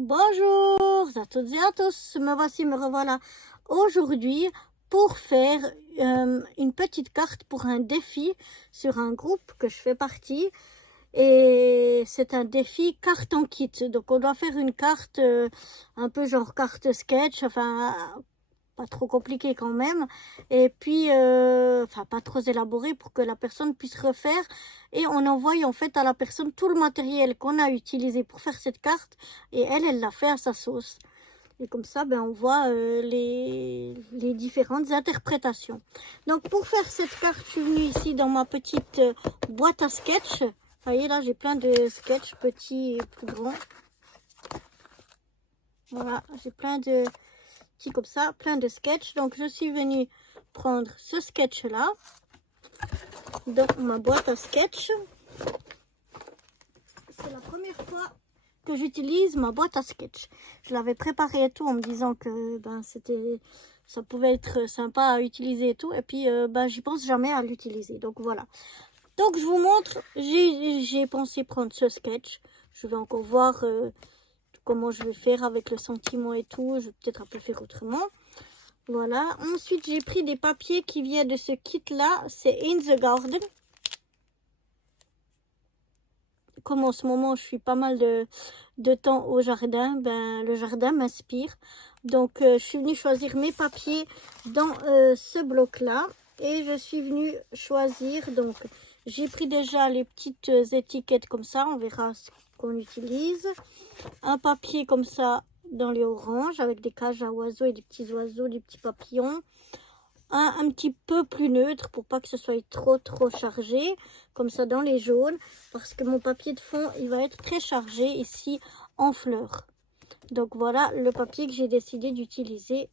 Bonjour à toutes et à tous, me revoilà aujourd'hui pour faire une petite carte pour un défi sur un groupe que je fais partie et c'est un défi carte en kit. Donc on doit faire une carte un peu genre carte sketch, enfin pas trop compliqué quand même, et puis enfin pas trop élaboré pour que la personne puisse refaire, et on envoie en fait à la personne tout le matériel qu'on a utilisé pour faire cette carte, et elle l'a fait à sa sauce. Et comme ça, ben, on voit les différentes interprétations. Donc pour faire cette carte, je suis venue ici dans ma petite boîte à sketch. Vous voyez là, j'ai plein de sketchs, petits et plus grands. Voilà, j'ai plein de comme ça, plein de sketchs. Donc je suis venue prendre ce sketch là dans ma boîte à sketch. C'est la première fois que j'utilise ma boîte à sketch. Je l'avais préparé et tout en me disant que ben ça pouvait être sympa à utiliser et tout, et puis ben j'y pense jamais à l'utiliser. Donc voilà, donc je vous montre, j'ai pensé prendre ce sketch. Je vais encore voir comment je vais faire avec le sentiment et tout. Je vais peut-être un peu faire autrement. Voilà. Ensuite, j'ai pris des papiers qui viennent de ce kit-là. C'est In the Garden. Comme en ce moment, je suis pas mal de temps au jardin, ben, le jardin m'inspire. Donc, je suis venue choisir mes papiers dans ce bloc-là. Et je suis venue choisir, donc, j'ai pris déjà les petites étiquettes comme ça. On verra ce qu'on utilise. Un papier comme ça dans les oranges avec des cages à oiseaux et des petits oiseaux, des petits papillons. Un petit peu plus neutre pour pas que ce soit trop chargé, comme ça dans les jaunes, parce que mon papier de fond il va être très chargé ici en fleurs. Donc voilà le papier que j'ai décidé d'utiliser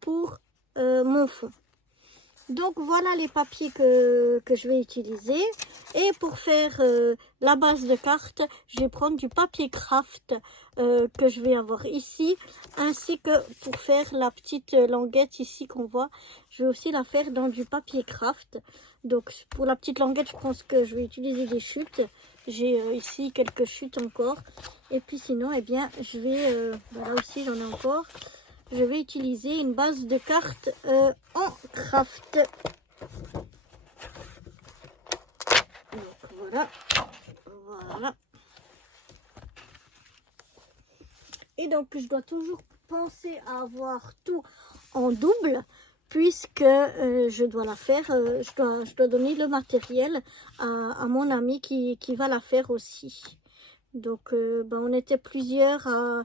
pour mon fond. Donc voilà les papiers que je vais utiliser. Et pour faire la base de carte, je vais prendre du papier craft que je vais avoir ici. Ainsi que pour faire la petite languette ici qu'on voit, je vais aussi la faire dans du papier craft. Donc pour la petite languette, je pense que je vais utiliser des chutes. J'ai ici quelques chutes encore. Et puis sinon, eh bien, je vais, là aussi j'en ai encore. Je vais utiliser une base de cartes en craft. Donc voilà, voilà. Et donc je dois toujours penser à avoir tout en double, puisque je dois la faire, je dois donner le matériel à mon ami qui va la faire aussi. Donc ben, on était plusieurs à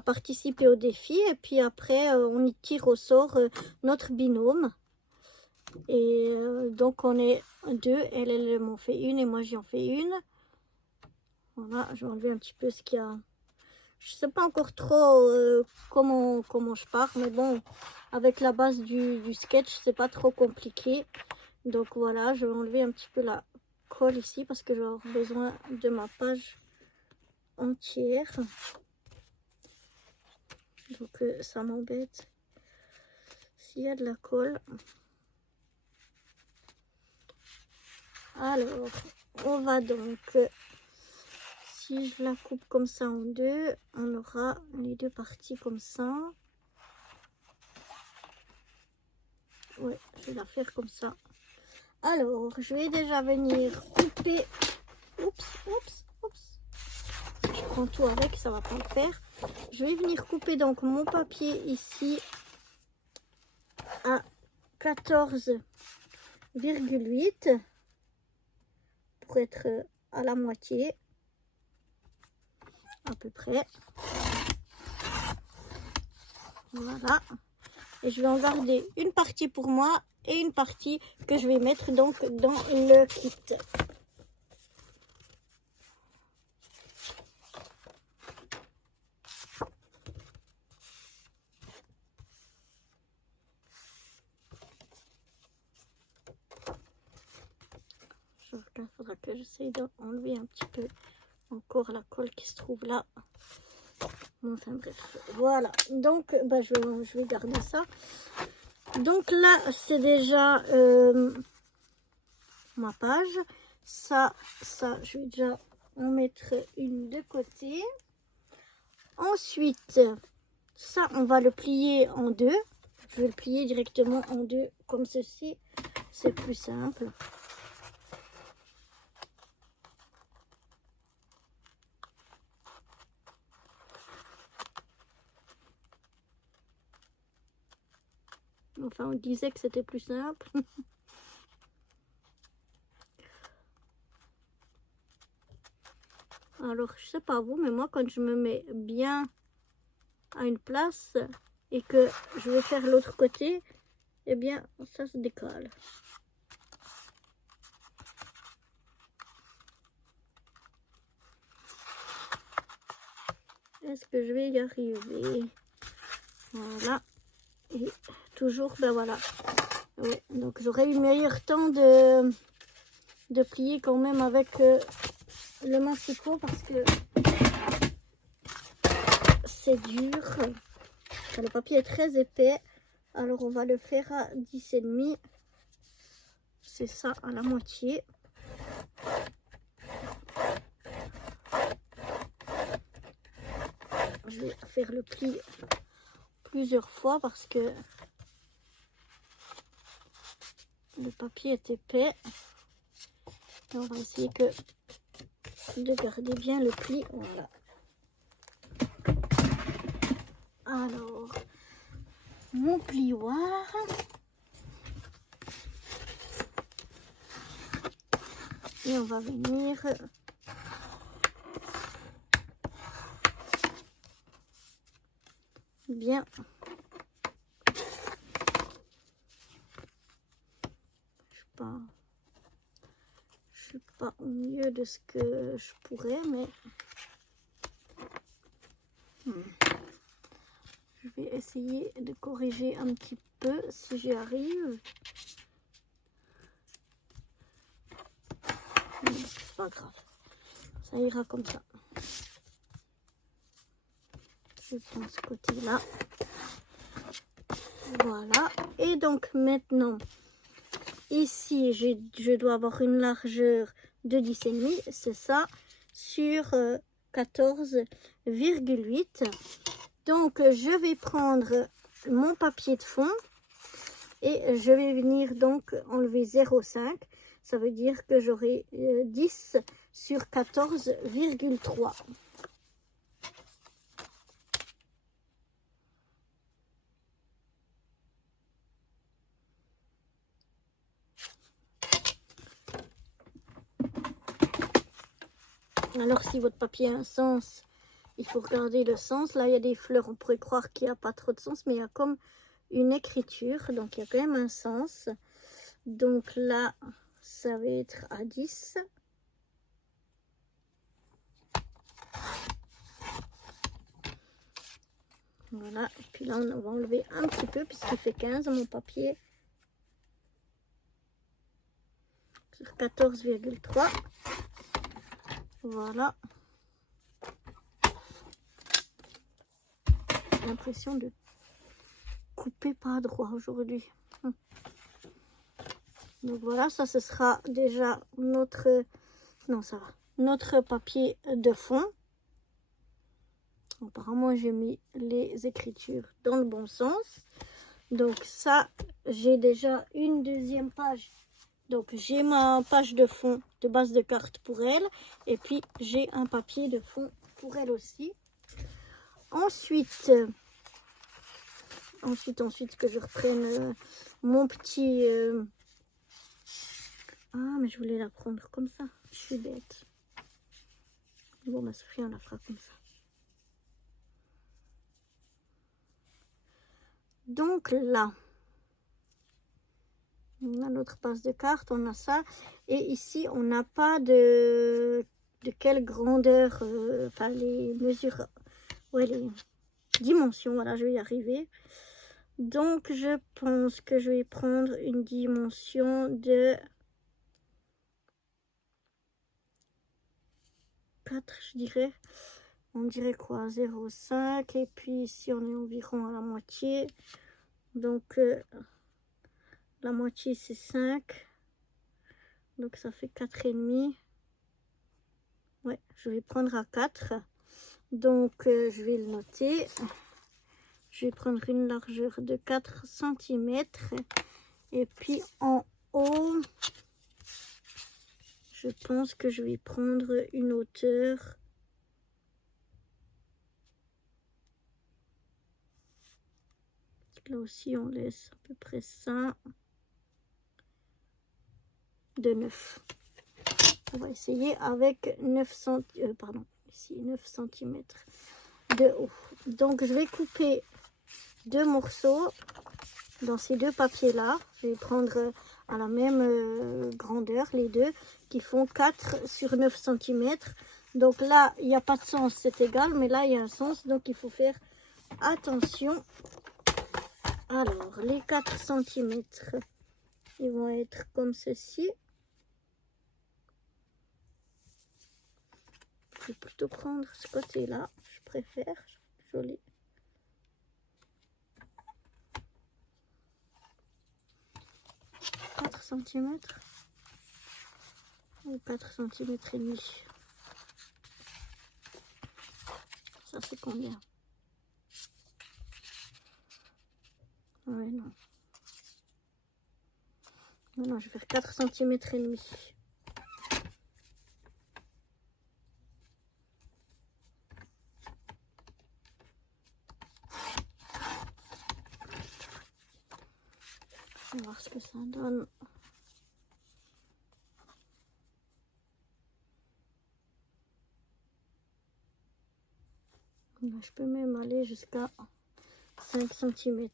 participer au défi, et puis après on y tire au sort notre binôme. Et donc on est deux, elle m'en fait une et moi j'en fais une. Voilà, je vais enlever un petit peu ce qu'il y a. Je sais pas encore trop comment je pars, mais bon, avec la base du sketch, c'est pas trop compliqué. Donc voilà, je vais enlever un petit peu la colle ici parce que je vais avoir besoin de ma page entière. Donc ça m'embête s'il y a de la colle. Alors, on va donc, si je la coupe comme ça en deux, on aura les deux parties comme ça. Ouais, je vais la faire comme ça. Alors, je vais déjà venir couper. Oups. Je prends tout avec, ça va pas le faire. Je vais venir couper donc mon papier ici à 14,8 pour être à la moitié à peu près. Voilà. Et je vais en garder une partie pour moi et une partie que je vais mettre donc dans le kit. Il faudra que j'essaye d'enlever un petit peu encore la colle qui se trouve là. Enfin bref, voilà. Donc bah, je vais garder ça. Donc là, c'est déjà ma page. Ça, je vais déjà en mettre une de côté. Ensuite, ça, on va le plier en deux. Je vais le plier directement en deux comme ceci. C'est plus simple. Enfin, on disait que c'était plus simple. Alors, je sais pas vous, mais moi, quand je me mets bien à une place et que je vais faire l'autre côté, eh bien, ça se décale. Est-ce que je vais y arriver? Voilà. Et toujours, ben voilà. Ouais, donc j'aurais eu meilleur temps de plier quand même avec le massicot parce que c'est dur. Le papier est très épais. Alors on va le faire à 10,5. C'est ça, à la moitié. Je vais faire le pli plusieurs fois parce que le papier est épais. Et on va essayer de garder bien le pli. Voilà. Alors, mon plioir. Et on va venir bien je suis pas au mieux de ce que je pourrais, mais je vais essayer de corriger un petit peu si j'y arrive. C'est pas grave, ça ira comme ça. Je prends ce côté-là. Voilà. Et donc maintenant, ici, je dois avoir une largeur de 10,5, c'est ça, sur 14,8. Donc, je vais prendre mon papier de fond et je vais venir donc enlever 0,5. Ça veut dire que j'aurai 10 sur 14,3. Alors, si votre papier a un sens, il faut regarder le sens. Là, il y a des fleurs, on pourrait croire qu'il n'y a pas trop de sens, mais il y a comme une écriture, donc il y a quand même un sens. Donc là, ça va être à 10. Voilà, et puis là, on va enlever un petit peu puisqu'il fait 15 mon papier. Sur 14,3. Voilà. J'ai l'impression de couper pas droit aujourd'hui. Donc voilà, ça ce sera déjà notre... Non, ça va. Notre papier de fond. Apparemment, j'ai mis les écritures dans le bon sens. Donc ça, j'ai déjà une deuxième page. Donc j'ai ma page de fond de base de carte pour elle. Et puis j'ai un papier de fond pour elle aussi. Ensuite que je reprenne mon petit... Ah, mais je voulais la prendre comme ça. Je suis bête. Bon, ma Sophie, on la fera comme ça. Donc là, on a notre base de carte, on a ça. Et ici, on n'a pas de quelle grandeur, enfin les mesures, ouais, les dimensions, voilà, je vais y arriver. Donc, je pense que je vais prendre une dimension de 4, je dirais. On dirait quoi, 0,5. Et puis ici, on est environ à la moitié. Donc, la moitié, c'est 5. Donc, ça fait 4,5. Ouais, je vais prendre à 4. Donc, je vais le noter. Je vais prendre une largeur de 4 cm. Et puis, en haut, je pense que je vais prendre une hauteur. Là aussi, on laisse à peu près ça. De 9. On va essayer avec 9 cm. Pardon, ici 9 cm de haut. Donc, je vais couper 2 morceaux dans ces 2 papiers-là. Je vais prendre à la même grandeur, les deux, qui font 4 sur 9 cm. Donc là, il n'y a pas de sens, c'est égal, mais là, il y a un sens, donc il faut faire attention. Alors, les 4 cm, ils vont être comme ceci. Je vais plutôt prendre ce côté-là, je préfère, joli. cm ou 4 cm et demi. Ça c'est combien? Ouais, non. Non, je vais faire 4 cm et demi. On va voir ce que ça donne. Je peux même aller jusqu'à 5 cm.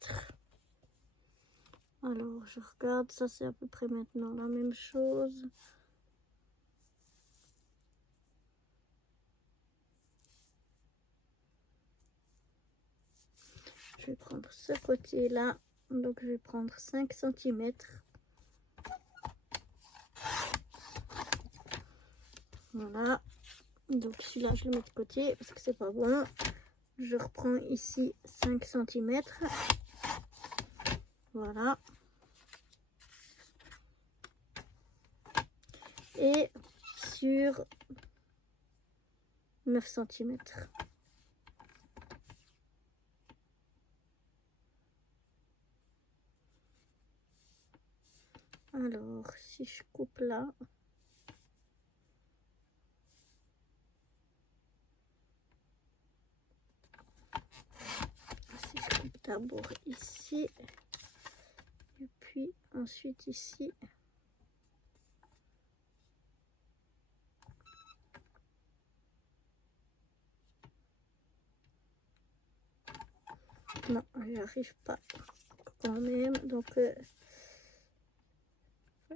Alors, je regarde, ça c'est à peu près maintenant la même chose. Je vais prendre ce côté-là, donc je vais prendre 5 cm. Voilà, donc celui-là je le mets de côté parce que c'est pas bon. Je reprends ici 5 cm. Voilà. Et sur 9 cm. Alors, si je coupe là, si je coupe d'abord ici, et puis ensuite ici. Non, j'arrive pas quand même, donc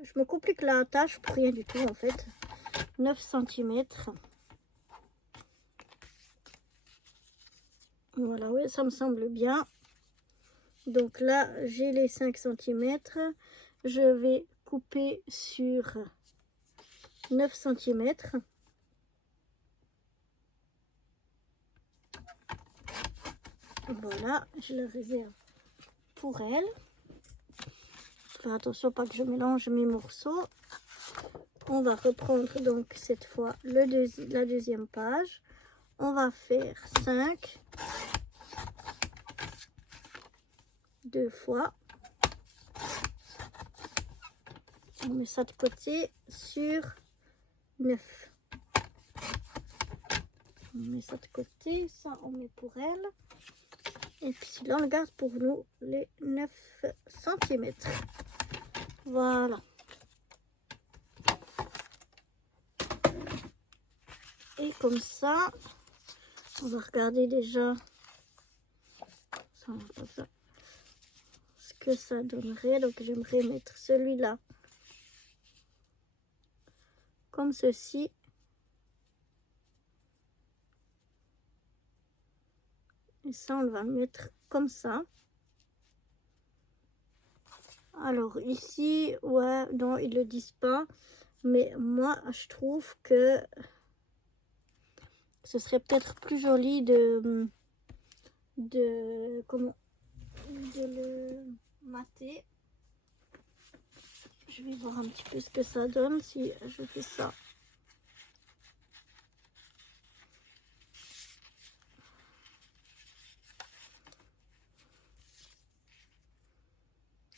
je me complique la tâche pour rien du tout en fait. 9 cm. Voilà, oui, ça me semble bien. Donc là, j'ai les 5 cm. Je vais couper sur 9 cm. Voilà, je le réserve pour elle. Faire attention pas que je mélange mes morceaux. On va reprendre donc cette fois la deuxième page. On va faire 5 deux fois. On met ça de côté sur 9. On met ça de côté, ça on met pour elle. Et puis là on le garde pour nous les 9 cm. Voilà. Et comme ça, on va regarder déjà ce que ça donnerait. Donc j'aimerais mettre celui-là comme ceci. Et ça, on va le mettre comme ça. Alors ici, ouais, non, ils le disent pas. Mais moi, je trouve que ce serait peut-être plus joli de le mater. Je vais voir un petit peu ce que ça donne si je fais ça.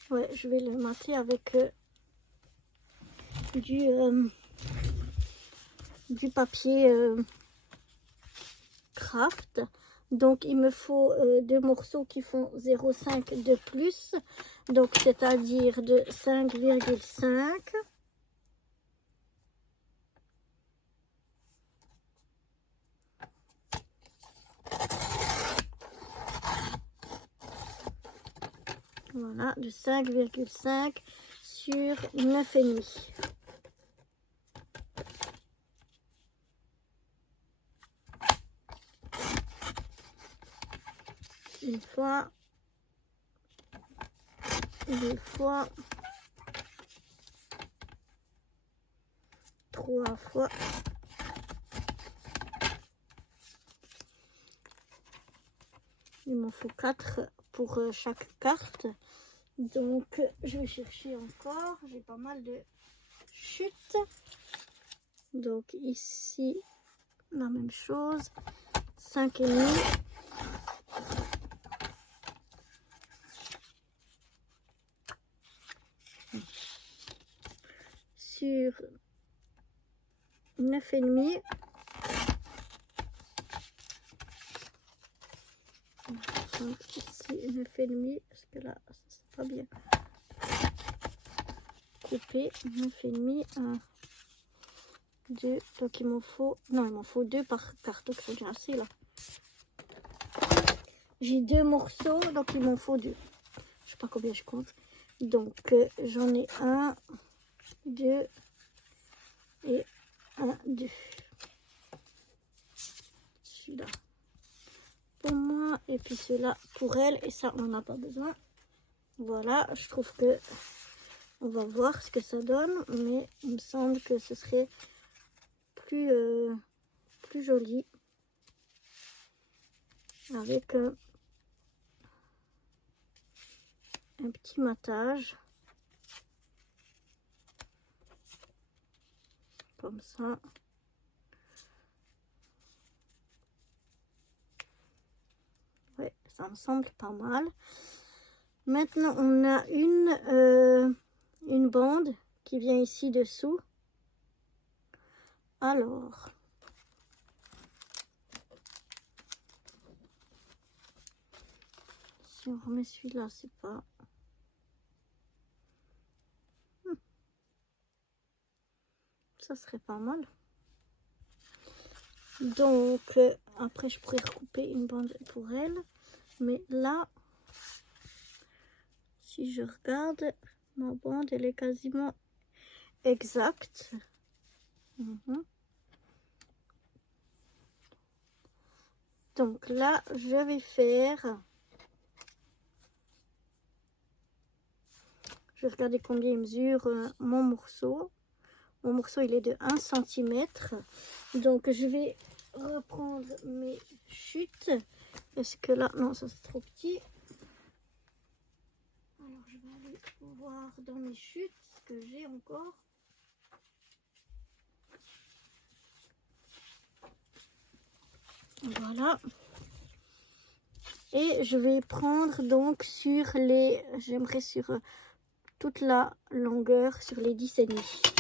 Ouais, je vais le mater avec du papier craft. Donc il me faut deux morceaux qui font 0,5 de plus, donc c'est-à-dire de 5,5. Voilà, de 5,5 sur 9,5. Une fois, deux fois, trois fois. Il m'en faut 4 pour chaque carte. Donc, je vais chercher encore. J'ai pas mal de chutes. Donc, ici, la même chose. 5,5. Sur 9,5. Donc, ici, 9,5. Parce que là, c'est pas bien. Couper 9,5. 1, 2. Donc, il m'en faut... Non, il m'en faut 2 par carte. Donc, j'ai assez là. J'ai 2 morceaux, donc il m'en faut 2. Je sais pas combien je compte. Donc, j'en ai 1, 2 et 1, 2. Celui-là pour moi et puis celui-là pour elle. Et ça, on n'en a pas besoin. Voilà, je trouve que on va voir ce que ça donne. Mais il me semble que ce serait plus joli avec un petit matage. Comme ça. Ouais, ça me semble pas mal. Maintenant, on a une bande qui vient ici dessous. Alors, si on remet celui-là, c'est pas... Ça serait pas mal. Donc, après, je pourrais recouper une bande pour elle. Mais là, si je regarde, ma bande, elle est quasiment exacte. Donc là, je vais faire... Je vais regarder combien il mesure mon morceau. Mon morceau, il est de 1 cm. Donc, je vais reprendre mes chutes. Est-ce que là... Non, ça c'est trop petit. Alors, je vais aller voir dans mes chutes ce que j'ai encore. Voilà. Et je vais prendre donc sur les... J'aimerais sur toute la longueur, sur les 10,5.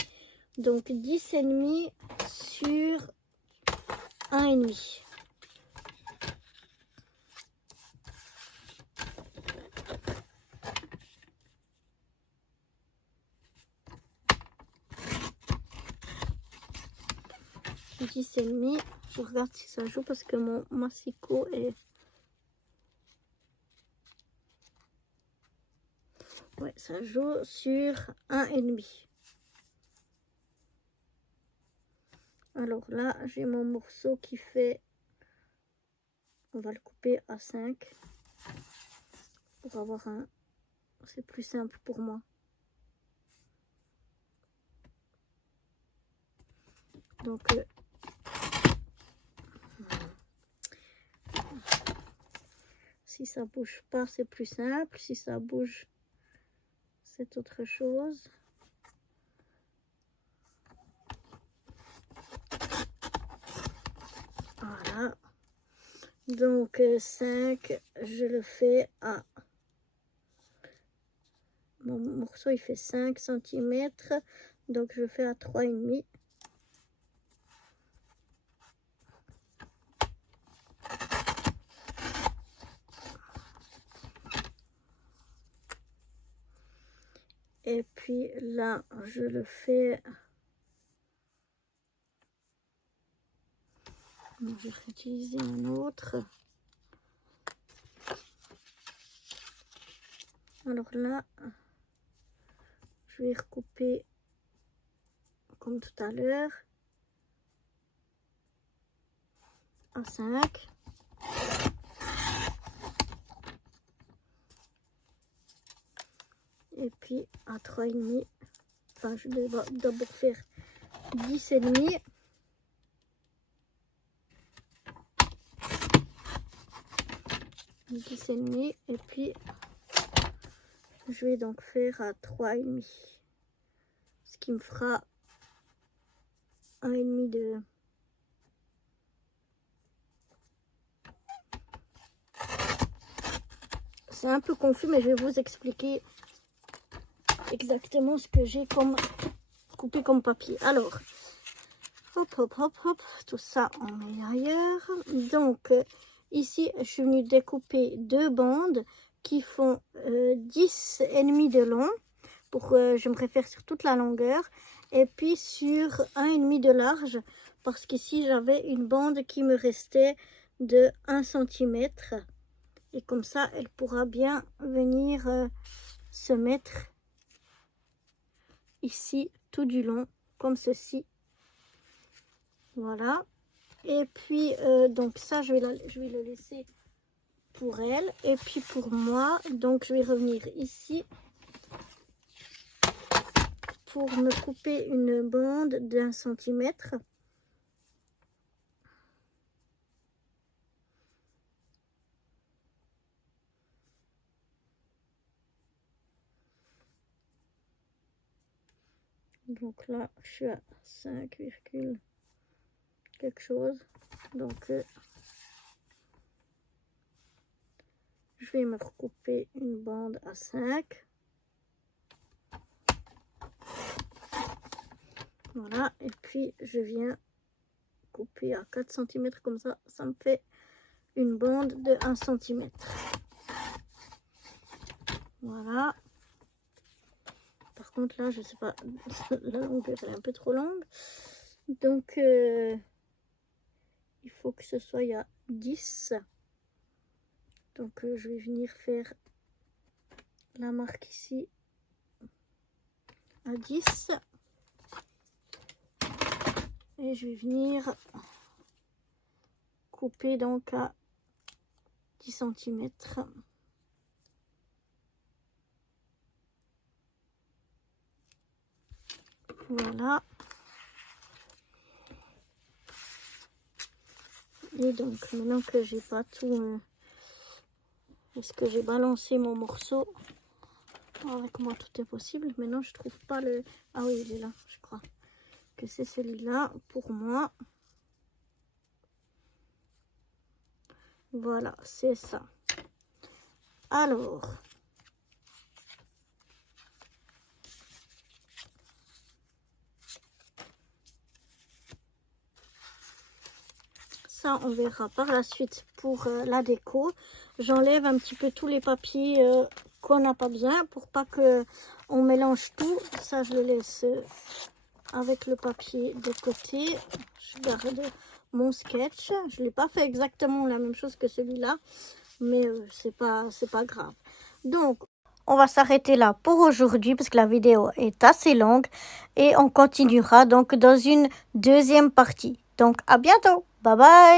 Donc 10,5 sur 1,5. Je regarde si ça joue parce que mon massicot est... Ouais, ça joue sur 1,5. Alors là, j'ai mon morceau qui fait... On va le couper à 5 pour avoir un... C'est plus simple pour moi. Donc, si ça bouge pas, c'est plus simple. Si ça bouge, c'est autre chose. Voilà. Donc 5, je le fais à mon morceau il fait 5 cm, donc je fais à 3,5. Et puis là, je le fais. Je vais utiliser un autre. Alors là, je vais recouper comme tout à l'heure à 5. Et puis à 3,5. Enfin, je vais d'abord faire 10,5. Et puis je vais donc faire à 3,5, ce qui me fera 1,5 de... C'est un peu confus, mais je vais vous expliquer exactement ce que j'ai comme coupé comme papier. Alors, hop, hop, hop, hop, tout ça on met ailleurs. Donc, ici, je suis venue découper 2 bandes qui font 10,5 de long. Je me préfère sur toute la longueur. Et puis sur 1,5 de large. Parce qu'ici, j'avais une bande qui me restait de 1 cm. Et comme ça, elle pourra bien venir se mettre ici tout du long, comme ceci. Voilà. Et puis, donc ça, je vais le laisser pour elle. Et puis pour moi, donc je vais revenir ici pour me couper une bande d'1 cm. Donc là, je suis à 5, quelque chose. Donc, je vais me recouper une bande à 5. Voilà, et puis je viens couper à 4 cm comme ça, ça me fait une bande de 1 cm. Voilà. Par contre là, je sais pas, la longueur est un peu trop longue. Donc, il faut que ce soit à 10. Donc, je vais venir faire la marque ici à 10. Et je vais venir couper donc à 10 cm. Voilà. Et donc maintenant que j'ai pas tout, est-ce que j'ai balancé mon morceau avec moi, tout est possible. Maintenant je trouve pas le... Ah oui, il est là, je crois que c'est celui-là pour moi. Voilà, c'est ça. Alors, ça on verra par la suite pour la déco. J'enlève un petit peu tous les papiers qu'on n'a pas besoin pour pas que on mélange tout. Ça je le laisse avec le papier de côté. Je garde mon sketch. Je l'ai pas fait exactement la même chose que celui-là, mais c'est pas grave. Donc on va s'arrêter là pour aujourd'hui parce que la vidéo est assez longue et on continuera donc dans une deuxième partie. Donc à bientôt. Bye bye.